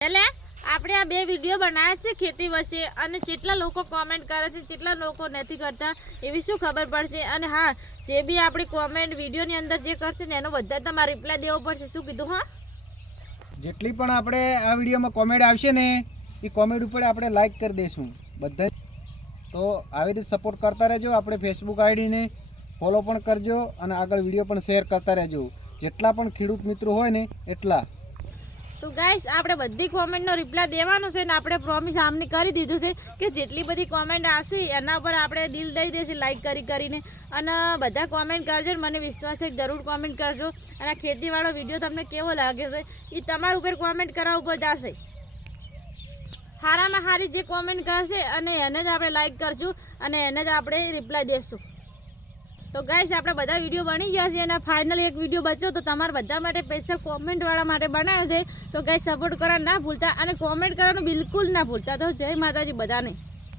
એટલે આપણે આ બે વિડીયો બનાવ્યા છે ખેતી વિશે અને કેટલા લોકો કોમેન્ટ કરે છે કેટલા લોકો નથી કરતા એવી શું ખબર પડશે અને હા જે બી આપણી કોમેન્ટ વિડીયોની અંદર જે કરશે ને એનો બધા તમારે રિપ્લાય દેવો પડશે શું કીધું હા જેટલી પણ આપણે આ વિડીયોમાં કોમેન્ટ આવશે ને એ કોમેન્ટ ઉપર આપણે લાઈક કરી દઈશું બધા તો આવી રીતે સપોર્ટ કરતા રહેજો આપણે ફેસબુક આઈડીને ફોલો પણ કરજો અને આગળ વિડીયો પણ શેર કરતા રહેજો જેટલા પણ ખેડૂત મિત્રો હોય ને એટલા તો ગાઈસ આપણે બધી કોમેન્ટનો રિપ્લાય દેવાનો છે ને આપણે પ્રોમિસ આમની કરી દીધું છે કે જેટલી બધી કોમેન્ટ આવશે એના પર આપણે દિલ દઈ દઈશું લાઈક કરીને અને બધા કોમેન્ટ કરજો ને મને વિશ્વાસ છે જરૂર કોમેન્ટ કરજો અને આ ખેતીવાળો વિડીયો તમને કેવો લાગ્યો છે એ તમારા ઉપર કોમેન્ટ કરવા ઉપર જશે સારામાં સારી જે કોમેન્ટ કરશે અને એને જ આપણે લાઈક કરશું અને એને જ આપણે રિપ્લાય દઈશું તો ગાઈસ આપણે બધા વિડીયો બની ગયા છે અને ફાઇનલ એક વિડીયો બચ્યો તો તમારા બધા માટે સ્પેશિયલ કોમેન્ટવાળા માટે બનાવ્યો છે તો ગાઈસ સપોર્ટ કરવા ના ભૂલતા અને કોમેન્ટ કરવાનું બિલકુલ ના ભૂલતા તો જય માતાજી બધાને